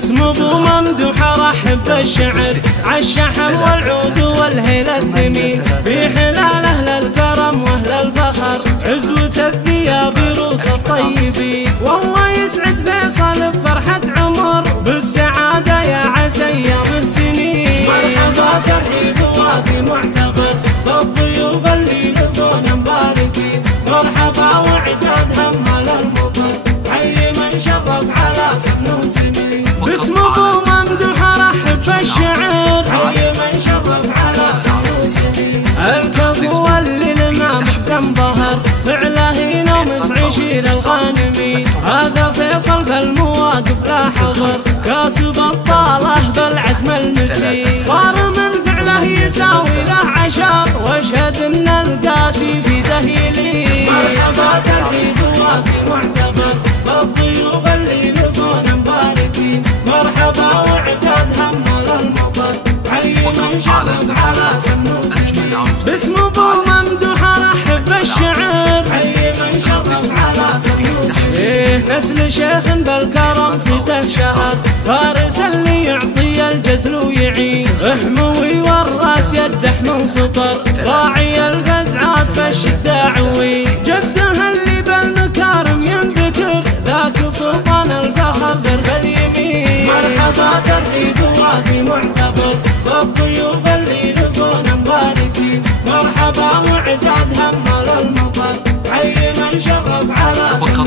باسم ابو ممدوح ارحب بالشعر عالشحن والعود والهيل الثمين في حلال اهل الكرم واهل الفخر عزوة الثياب روس الطيبين. والله يسعد فيصل بفرحة عمر بالسعادة يا عسى ايام سنين. مرحبا ترحيب وافي معتبر بالضيوف اللي لفونا مباركين. مرحبا وعداد همال المطر حي من شرف على سن سنين. باسم ابو ممدوح ارحب بالشعر حي من شرف على سن سنين. الكفو اللي لنا محزن ظهر فعله ينومس عشير الغانمين. هذا فيصل في المواقف لا حضر كاسب الطاله بالعزم المتين. صار من فعله يساوي له عشر واشهد ان القاسي في ذهيلين. مرحبا ترحيب وافي معتبر بالضيوف اللي لفونا مباركين. مرحبا وعداد همال المطر حي من شرف على سن سنين. باسم ابو ممدوح ارحب بالشعر حي من شرف على سن سنين. نسل شيخ بالكرم سته شهر فارس اللي يعطي الجزل ويعين. حموي والراس يده من سطر راعي الفزعات في الشده عوي. جده اللي بالمكارم ينذكر ذاك سلطان الفخر درب اليمين. مرحبا ترحيب وافي معتبر بالضيوف اللي لفونا مباركين. مرحبا وعداد همال المطر حي من شرف على سن.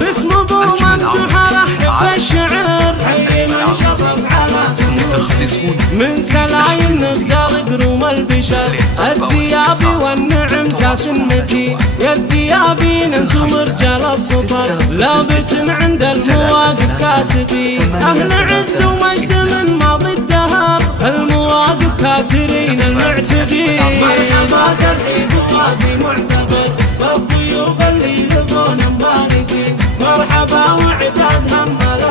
باسم ابو ممدوح ارحب بالشعر حي من شرف على سن. من سلايم نقدر قروم البشر الديابي والنعم ساس متي. يا الديابين انتم رجال السطر لابت عند المواقف كاسبين. اهل عز ومجد من ماضي الدهر المواقف كاسرين المعتدين. مرحبا ترحيب وافي معتبر بالضيوف اللي لفونا مباركين. مرحبا وعداد همال